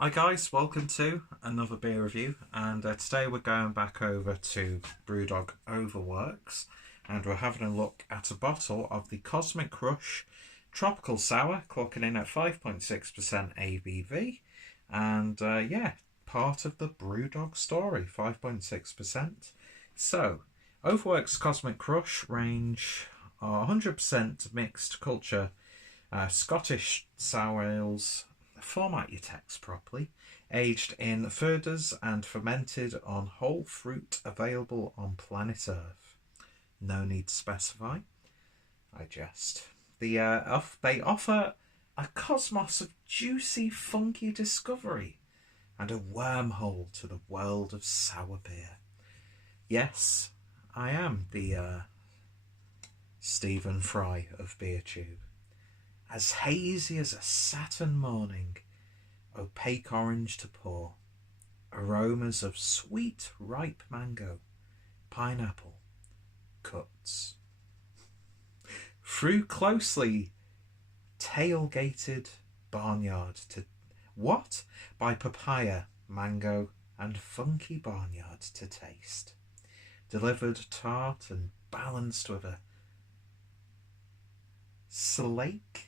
Hi guys, welcome to another beer review, and today we're going back over to Brewdog OverWorks, and we're having a look at a bottle of the Cosmic Crush Tropical Sour, clocking in at 5.6% ABV, and yeah, part of the Brewdog story, 5.6%. So, OverWorks Cosmic Crush range are 100% mixed culture Scottish sour ales. Format your text properly. Aged in foeders and fermented on whole fruit available on planet Earth. No need to specify. I jest. They offer a cosmos of juicy, funky discovery and a wormhole to the world of sour beer. Yes, I am the Stephen Fry of BeerTube. As hazy as a Saturn morning, opaque orange to pour, aromas of sweet ripe mango, pineapple, cuts. Through closely tailgated barnyard to what? By papaya, mango, and funky barnyard to taste. Delivered tart and balanced with a slake.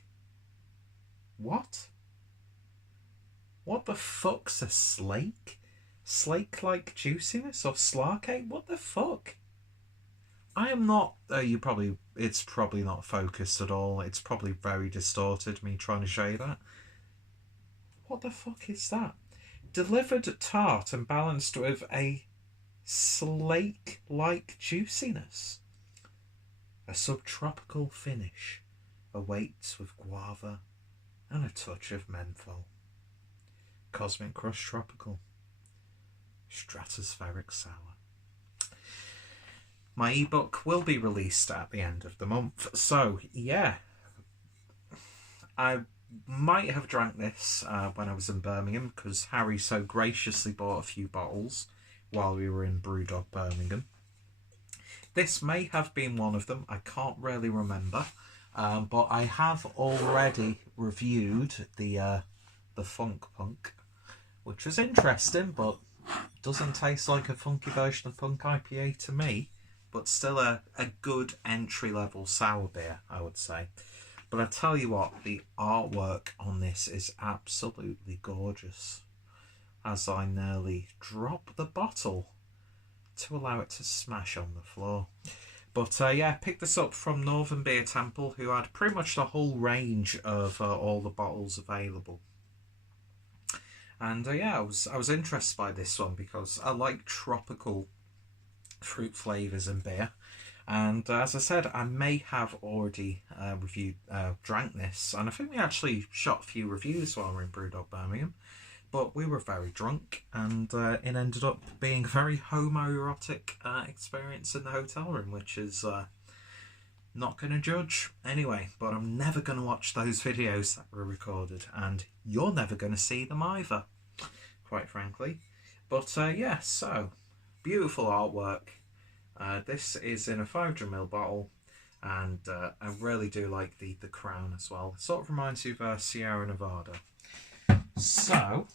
What? What the fuck's a slake? Slake-like juiciness or slarkate? What the fuck? I am not. It's probably not focused at all. It's probably very distorted. Me trying to show you that. What the fuck is that? Delivered tart and balanced with a slake-like juiciness. A subtropical finish awaits with guava and a touch of menthol. Cosmic Crush Tropical. Stratospheric Sour. My ebook will be released at the end of the month, so yeah. I might have drank this when I was in Birmingham, because Harry so graciously bought a few bottles while we were in Brewdog Birmingham. This may have been one of them, I can't really remember. But I have already reviewed the Funk Punk, which was interesting, but doesn't taste like a funky version of Punk IPA to me, but still a good entry-level sour beer, I would say. But I tell you what, the artwork on this is absolutely gorgeous, as I nearly drop the bottle to allow it to smash on the floor. But yeah, picked this up from Northern Beer Temple, who had pretty much the whole range of all the bottles available. And yeah, I was interested by this one because I like tropical fruit flavours in beer. And as I said, I may have already drank this. And I think we actually shot a few reviews while we were in Brewdog Birmingham. But we were very drunk, and it ended up being a very homoerotic experience in the hotel room, which is not going to judge anyway. But I'm never going to watch those videos that were recorded, and you're never going to see them either, quite frankly. But yeah, so beautiful artwork. This is in a 500ml bottle, and I really do like the crown as well. It sort of reminds you of Sierra Nevada. So,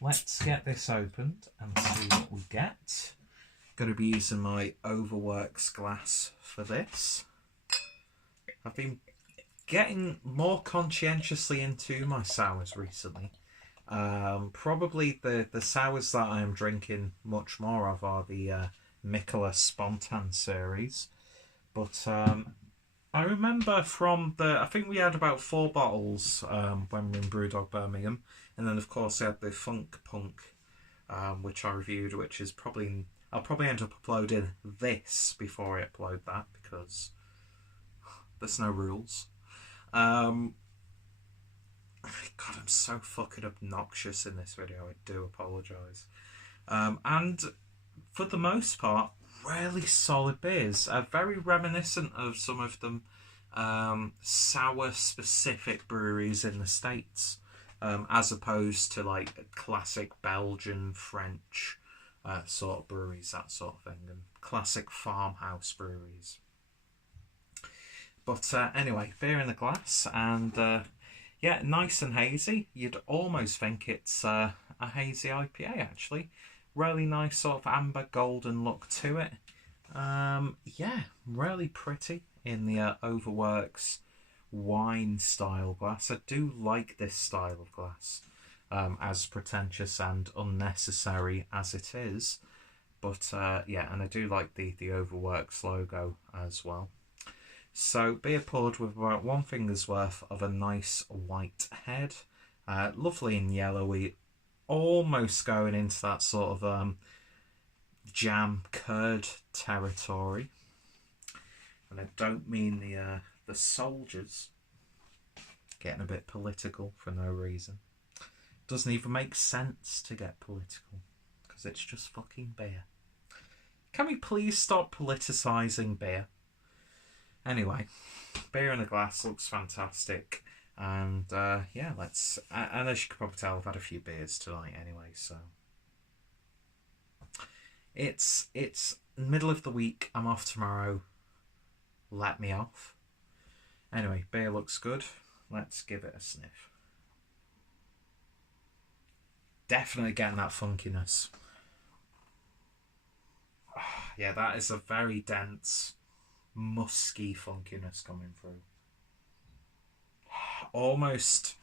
let's get this opened and see what we get. Going to be using my OverWorks glass for this. I've been getting more conscientiously into my sours recently. Probably the sours that I am drinking much more of are the Mikkeller Spontan series. But I remember from I think we had about 4 bottles when we were in Brewdog Birmingham, and then of course we had the Funk Punk, which I reviewed, which is I'll probably end up uploading this before I upload that, because there's no rules. God, I'm so fucking obnoxious in this video, I do apologise. And for the most part, really solid beers, very reminiscent of some of them sour specific breweries in the States, as opposed to like classic Belgian, French sort of breweries, that sort of thing, and classic farmhouse breweries. But anyway, beer in the glass, and Yeah, nice and hazy. You'd almost think it's a hazy IPA, actually. Really nice sort of amber golden look to it. Yeah, really pretty in the OverWorks wine style glass. I do like this style of glass, as pretentious and unnecessary as it is. But yeah, and I do like the OverWorks logo as well. So beer poured with about one finger's worth of a nice white head. Lovely and yellowy, almost going into that sort of jam curd territory. And I don't mean the soldiers. Getting a bit political for no reason. Doesn't even make sense to get political, because it's just fucking beer. Can we please stop politicising beer? Anyway, beer in a glass looks fantastic. And yeah, let's... And as you can probably tell, I've had a few beers tonight anyway, so... It's middle of the week. I'm off tomorrow. Let me off. Anyway, beer looks good. Let's give it a sniff. Definitely getting that funkiness. Yeah, that is a very dense, musky funkiness coming through. Almost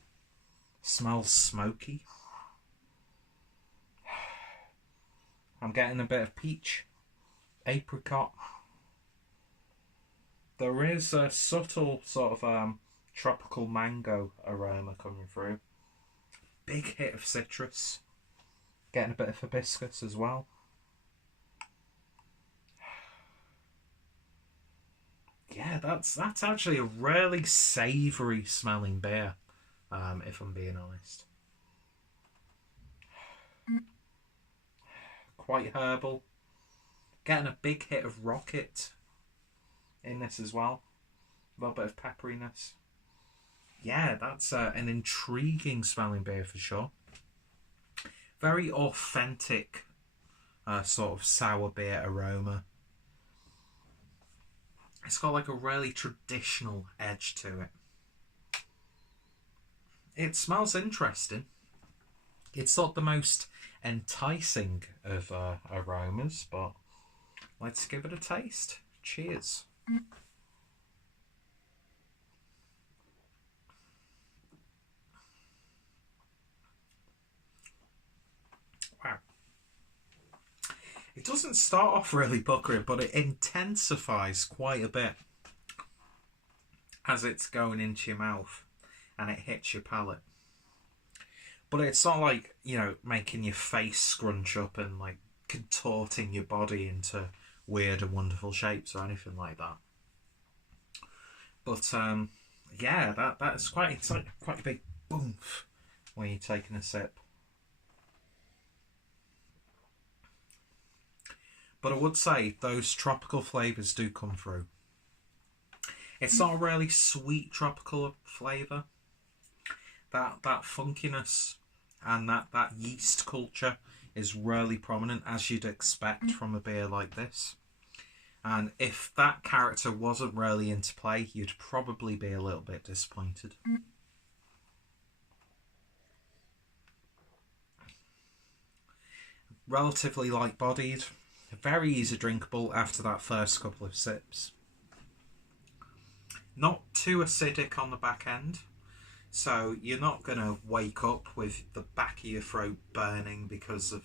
smells smoky. I'm getting a bit of peach, apricot. There is a subtle sort of tropical mango aroma coming through. Big hit of citrus. Getting a bit of hibiscus as well. Yeah, that's actually a really savoury smelling beer, if I'm being honest. Quite herbal. Getting a big hit of rocket in this as well. A little bit of pepperiness. Yeah, that's an intriguing smelling beer for sure. Very authentic sort of sour beer aroma. It's got like a really traditional edge to it. It smells interesting. It's not the most enticing of aromas, but let's give it a taste. Cheers. Wow. It doesn't start off really buckery, but it intensifies quite a bit as it's going into your mouth and it hits your palate. But it's not like, you know, making your face scrunch up and like contorting your body into weird and wonderful shapes or anything like that. But yeah, that's quite, it's like quite a big boomf when you're taking a sip. But I would say those tropical flavours do come through. It's not a really sweet tropical flavour. That funkiness and that yeast culture is really prominent, as you'd expect from a beer like this. And if that character wasn't really into play, you'd probably be a little bit disappointed. Relatively light-bodied. Very easy drinkable after that first couple of sips. Not too acidic on the back end, so you're not going to wake up with the back of your throat burning because of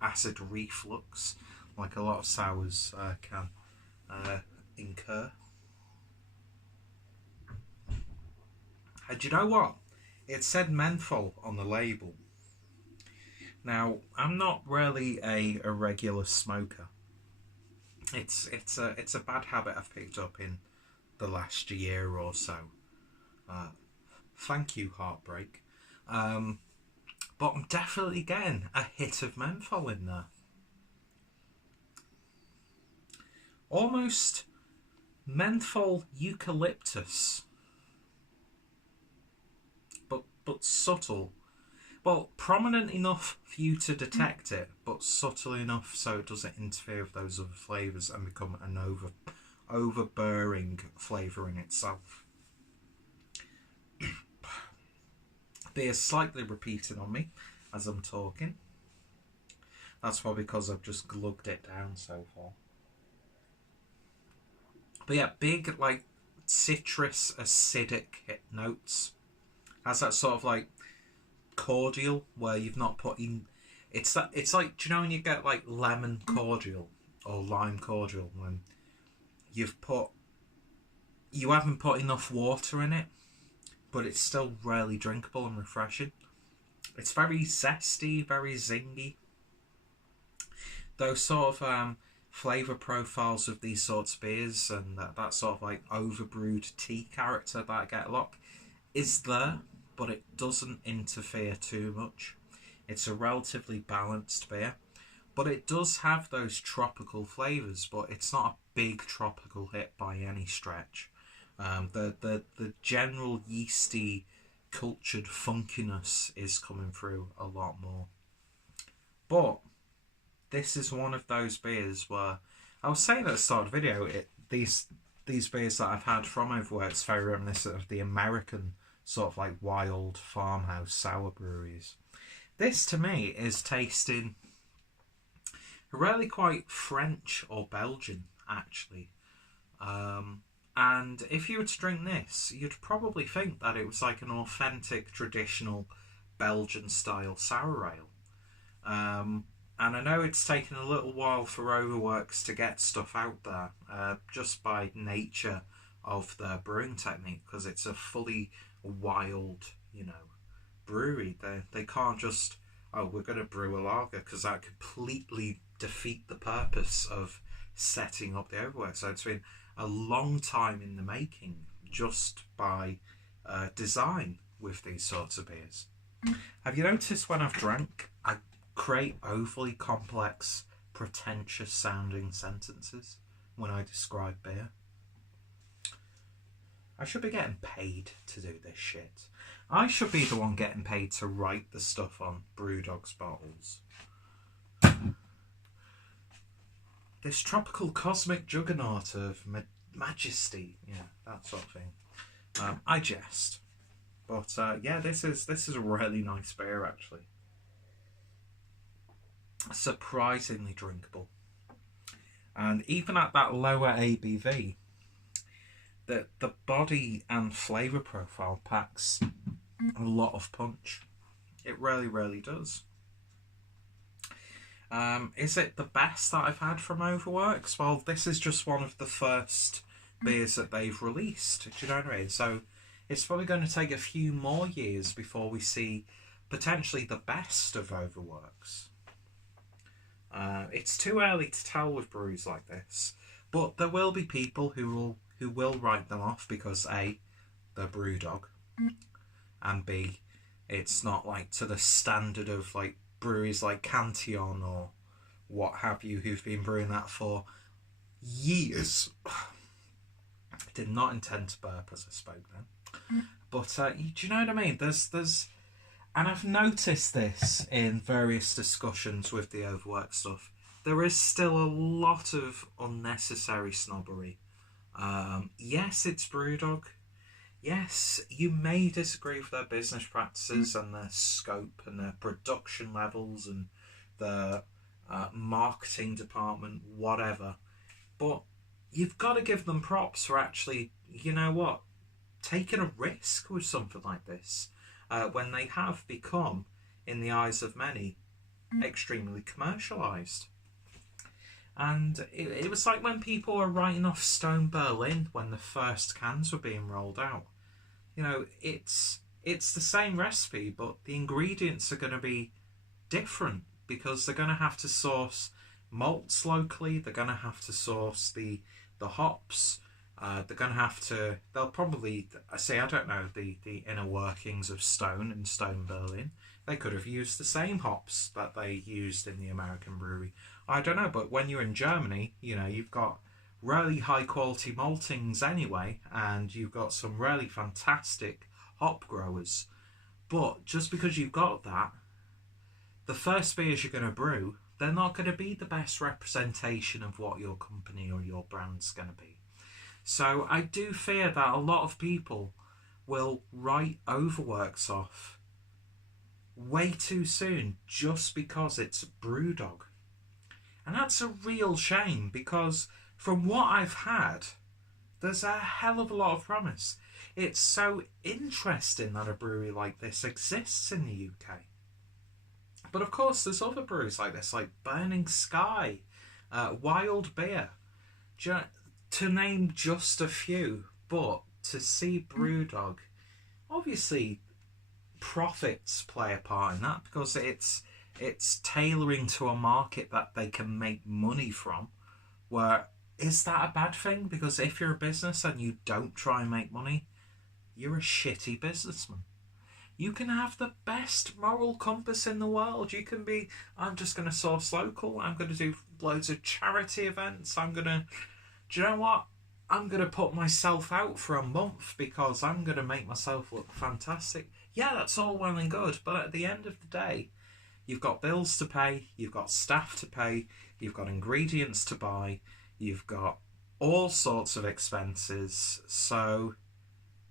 acid reflux, like a lot of sours can incur. And you know what? It said menthol on the label. Now, I'm not really a regular smoker. It's a bad habit I've picked up in the last year or so. Thank you, heartbreak. But I'm definitely getting a hit of menthol in there. Almost menthol eucalyptus. But subtle. Well, prominent enough for you to detect it, but subtle enough so it doesn't interfere with those other flavours and become an overbearing flavour in itself. Beer's slightly repeating on me as I'm talking. That's probably because I've just glugged it down so far. But yeah, big like citrus acidic notes. Has that sort of like cordial where you've not put in. It's like, do you know when you get like lemon cordial or lime cordial when you haven't put enough water in it, but it's still really drinkable and refreshing. It's very zesty, very zingy. Those sort of flavour profiles of these sorts of beers and that sort of like overbrewed tea character that I get a lot is there, but it doesn't interfere too much. It's a relatively balanced beer, but it does have those tropical flavours, but it's not a big tropical hit by any stretch. The general yeasty, cultured funkiness is coming through a lot more. But this is one of those beers where I was saying at the start of the video, these beers that I've had from OverWorks very reminiscent of the American sort of like wild farmhouse sour breweries. This to me is tasting really quite French or Belgian actually. And if you were to drink this, you'd probably think that it was like an authentic traditional Belgian style sour ale. And I know it's taken a little while for OverWorks to get stuff out there, just by nature of their brewing technique, because it's a fully wild, brewery. They can't just, we're going to brew a lager, because that completely defeat the purpose of setting up the OverWorks. So it's been a long time in the making, just by design with these sorts of beers. Have you noticed when I've drank, I create overly complex, pretentious sounding sentences when I describe beer? I should be getting paid to do this shit. I should be the one getting paid to write the stuff on Brewdog's bottles. This tropical cosmic juggernaut of majesty, that sort of thing. I jest, but yeah, this is a really nice beer actually. Surprisingly drinkable, and even at that lower ABV, the body and flavour profile packs a lot of punch. It really does. Is it the best that I've had from OverWorks? Well, this is just one of the first beers that they've released. Do you know what I mean? So it's probably going to take a few more years before we see potentially the best of OverWorks. It's too early to tell with breweries like this, but there will be people who will write them off because A, they're Brewdog, and B, it's not like to the standard of like breweries like Cantillon or what have you, who've been brewing that for years. I did not intend to burp as I spoke then, but do you know what I mean? There's and I've noticed this in various discussions with the OverWorks stuff. There is still a lot of unnecessary snobbery. Yes, it's Brewdog. Yes, you may disagree with their business practices and their scope and their production levels and their marketing department, whatever. But you've got to give them props for actually, taking a risk with something like this. When they have become, in the eyes of many, extremely commercialised. And it was like when people were writing off Stone Berlin when the first cans were being rolled out. It's the same recipe, but the ingredients are going to be different because they're going to have to source malts locally, they're going to have to source the hops, they're going to have to, they'll probably, I don't know the inner workings of Stone and Stone Berlin. They could have used the same hops that they used in the American brewery. I don't know, but when you're in Germany, you've got really high quality maltings anyway, and you've got some really fantastic hop growers. But just because you've got that, the first beers you're going to brew, they're not going to be the best representation of what your company or your brand's going to be. So I do fear that a lot of people will write OverWorks off way too soon just because it's Brewdog. And that's a real shame, because from what I've had, there's a hell of a lot of promise. It's so interesting that a brewery like this exists in the UK. But of course, there's other breweries like this, like Burning Sky, Wild Beer, to name just a few. But to see Brewdog, obviously profits play a part in that, because it's tailoring to a market that they can make money from. Where, is that a bad thing? Because if you're a business and you don't try and make money, you're a shitty businessman. You can have the best moral compass in the world. You can be, I'm just going to source local, I'm going to do loads of charity events, do you know what? I'm going to put myself out for a month because I'm going to make myself look fantastic. Yeah, that's all well and good, but at the end of the day, you've got bills to pay, you've got staff to pay, you've got ingredients to buy, you've got all sorts of expenses. So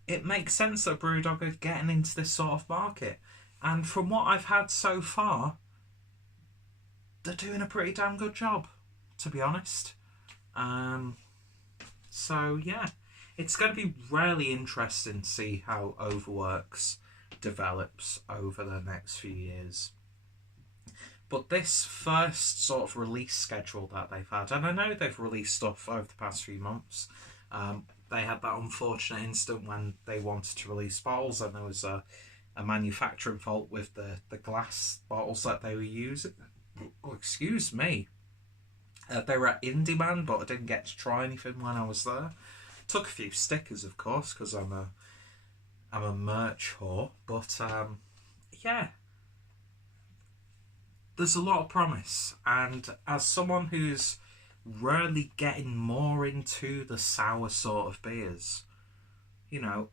it makes sense that Brewdog are getting into this sort of market. And from what I've had so far, they're doing a pretty damn good job, to be honest. So yeah, it's going to be really interesting to see how OverWorks develops over the next few years. But this first sort of release schedule that they've had, and I know they've released stuff over the past few months. They had that unfortunate incident when they wanted to release bottles, and there was a manufacturing fault with the glass bottles that they were using. Oh, excuse me. They were in demand, but I didn't get to try anything when I was there. Took a few stickers, of course, because I'm a merch whore. But yeah, there's a lot of promise, and as someone who's really getting more into the sour sort of beers, you know,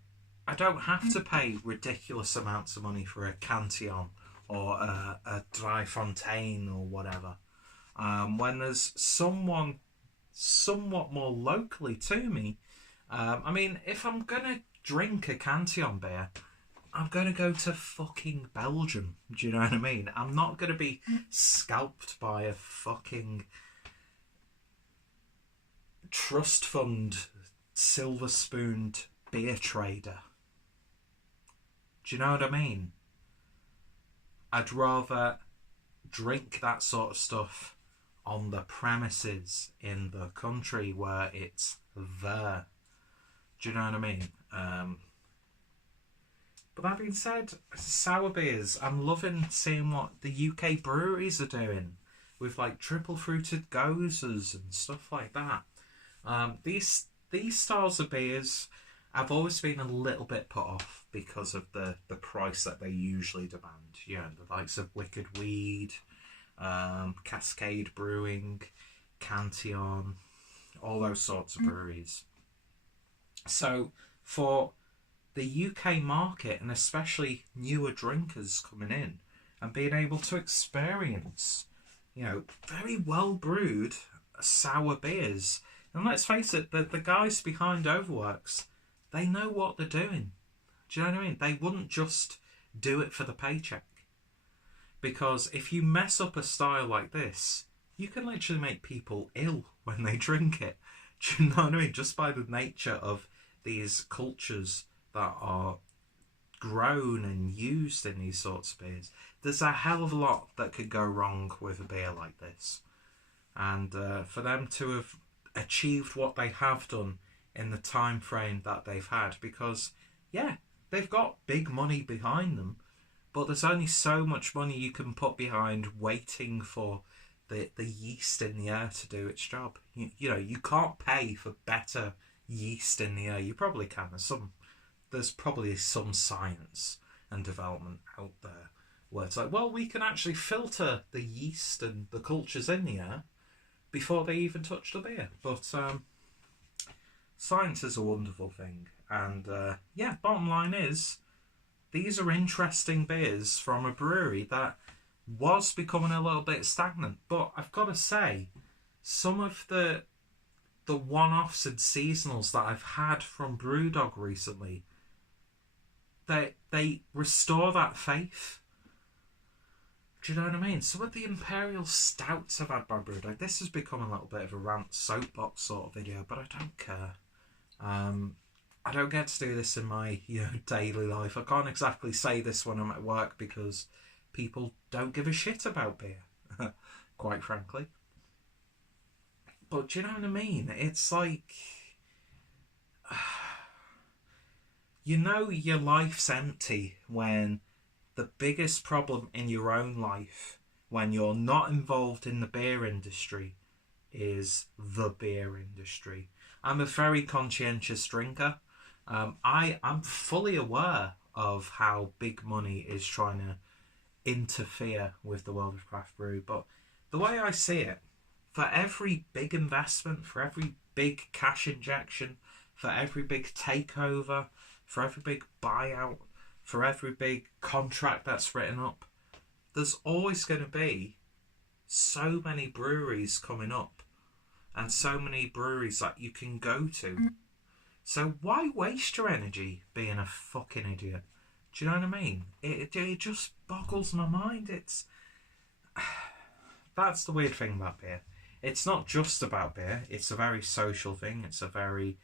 I don't have to pay ridiculous amounts of money for a Cantillon or a Dry Fontaine or whatever. When there's someone somewhat more locally to me, I mean, if I'm gonna drink a Cantillon beer, I'm going to go to fucking Belgium. Do you know what I mean? I'm not going to be scalped by a fucking trust fund, silver-spooned beer trader. Do you know what I mean? I'd rather drink that sort of stuff on the premises in the country where it's there. Do you know what I mean? But that being said, sour beers, I'm loving seeing what the UK breweries are doing with like triple fruited gozers and stuff like that. These styles of beers, I've always been a little bit put off because of the price that they usually demand. You know, the likes of Wicked Weed, Cascade Brewing, Cantillon, all those sorts of breweries. So for the UK market, and especially newer drinkers coming in and being able to experience, you know, very well brewed sour beers. And let's face it, the guys behind OverWorks, they know what they're doing. Do you know what I mean? They wouldn't just do it for the paycheck. Because if you mess up a style like this, you can literally make people ill when they drink it. Do you know what I mean? Just by the nature of these cultures that are grown and used in these sorts of beers. There's a hell of a lot that could go wrong with a beer like this. And for them to have achieved what they have done in the time frame that they've had, because, yeah, they've got big money behind them, but there's only so much money you can put behind waiting for the yeast in the air to do its job. You know, you can't pay for better yeast in the air. You probably can. There's probably some science and development out there where it's like, well, we can actually filter the yeast and the cultures in the air before they even touch the beer. But science is a wonderful thing. And yeah, bottom line is, these are interesting beers from a brewery that was becoming a little bit stagnant. But I've got to say, some of the one-offs and seasonals that I've had from Brewdog recently, they restore that faith. Do you know what I mean? Some of the Imperial Stouts I've had by Brewdog, this has become a little bit of a rant soapbox sort of video, but I don't care. I don't get to do this in my daily life. I can't exactly say this when I'm at work because people don't give a shit about beer, quite frankly. But do you know what I mean? It's like, your life's empty when the biggest problem in your own life, when you're not involved in the beer industry, is the beer industry. I'm a very conscientious drinker. I'm fully aware of how big money is trying to interfere with the world of craft brew, but the way I see it, for every big investment, for every big cash injection, for every big takeover, for every big buyout, for every big contract that's written up, there's always going to be so many breweries coming up and so many breweries that you can go to. So why waste your energy being a fucking idiot? Do you know what I mean? It just boggles my mind. That's the weird thing about beer. It's not just about beer. It's a very social thing. It's a very,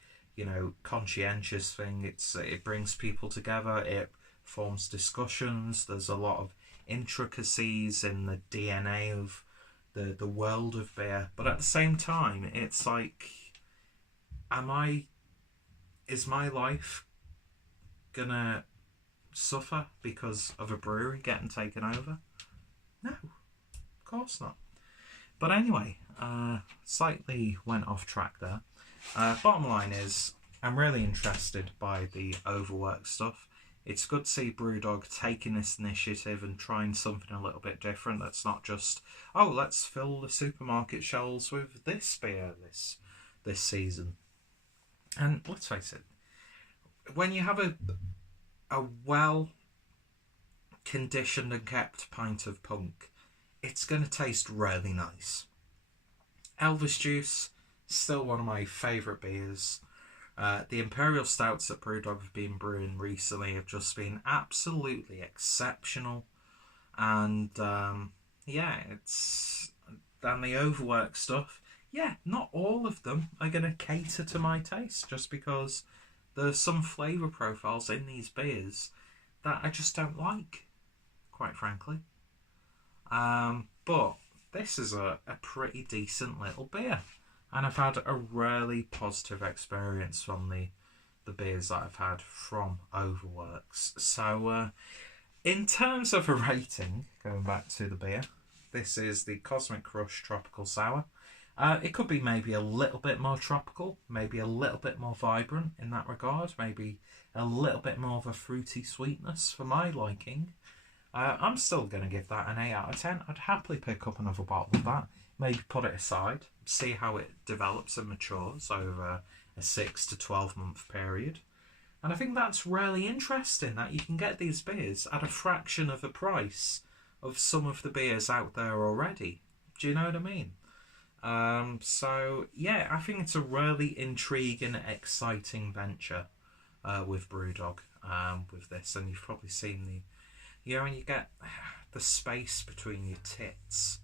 conscientious thing. It brings people together. It forms discussions. There's a lot of intricacies in the DNA of the world of beer. But at the same time, it's like, is my life gonna suffer because of a brewery getting taken over? No, of course not. But anyway, slightly went off track there. Bottom line is, I'm really interested by the OverWorks stuff. It's good to see Brewdog taking this initiative and trying something a little bit different. That's not just, let's fill the supermarket shelves with this beer this season. And let's face it, when you have a well-conditioned and kept pint of punk, it's going to taste really nice. Elvis Juice, still one of my favourite beers. The Imperial Stouts that Brewdog have been brewing recently have just been absolutely exceptional. And and the OverWorks stuff, not all of them are going to cater to my taste, just because there's some flavour profiles in these beers that I just don't like, quite frankly. But this is a pretty decent little beer, and I've had a really positive experience from the beers that I've had from OverWorks. So in terms of a rating, going back to the beer, this is the Cosmic Crush Tropical Sour. It could be maybe a little bit more tropical, maybe a little bit more vibrant in that regard, maybe a little bit more of a fruity sweetness for my liking. I'm still going to give that an 8 out of 10. I'd happily pick up another bottle of that, maybe put it aside, see how it develops and matures over a 6 to 12 month period. And I think that's really interesting, that you can get these beers at a fraction of the price of some of the beers out there already. Do you know what I mean? So yeah, I think it's a really intriguing, exciting venture with Brewdog with this. And you've probably seen when you get the space between your tits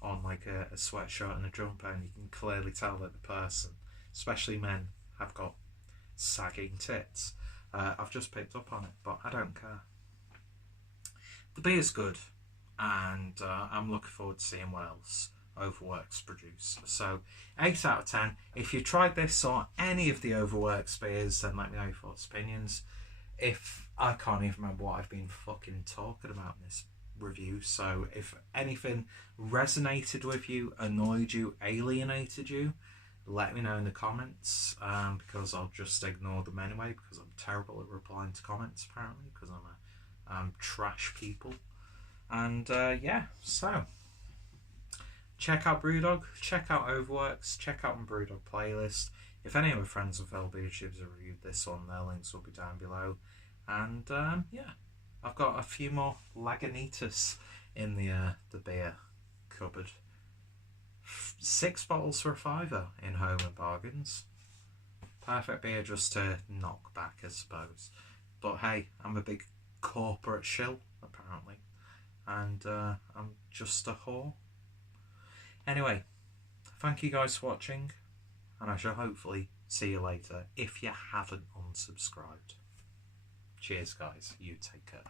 on like a sweatshirt and a jumper, and you can clearly tell that the person, especially men, have got sagging tits. I've just picked up on it, but I don't care. The beer's good, and I'm looking forward to seeing what else OverWorks produce. So 8 out of 10. If you tried this or any of the OverWorks beers, then let me know your thoughts, opinions. If I can't even remember what I've been fucking talking about in this review, so if anything resonated with you, annoyed you, alienated you, let me know in the comments, because I'll just ignore them anyway, because I'm terrible at replying to comments apparently, because I'm trash people. And so check out Brewdog, check out OverWorks, check out my Brewdog playlist. If any of my friends and fellow beer tubes have reviewed this one, their links will be down below. And I've got a few more Lagunitas in the beer cupboard. 6 bottles for a £5 in Home and Bargains. Perfect beer just to knock back, I suppose. But hey, I'm a big corporate shill, apparently. and I'm just a whore. Anyway, thank you guys for watching, and I shall hopefully see you later if you haven't unsubscribed. Cheers guys, you take care.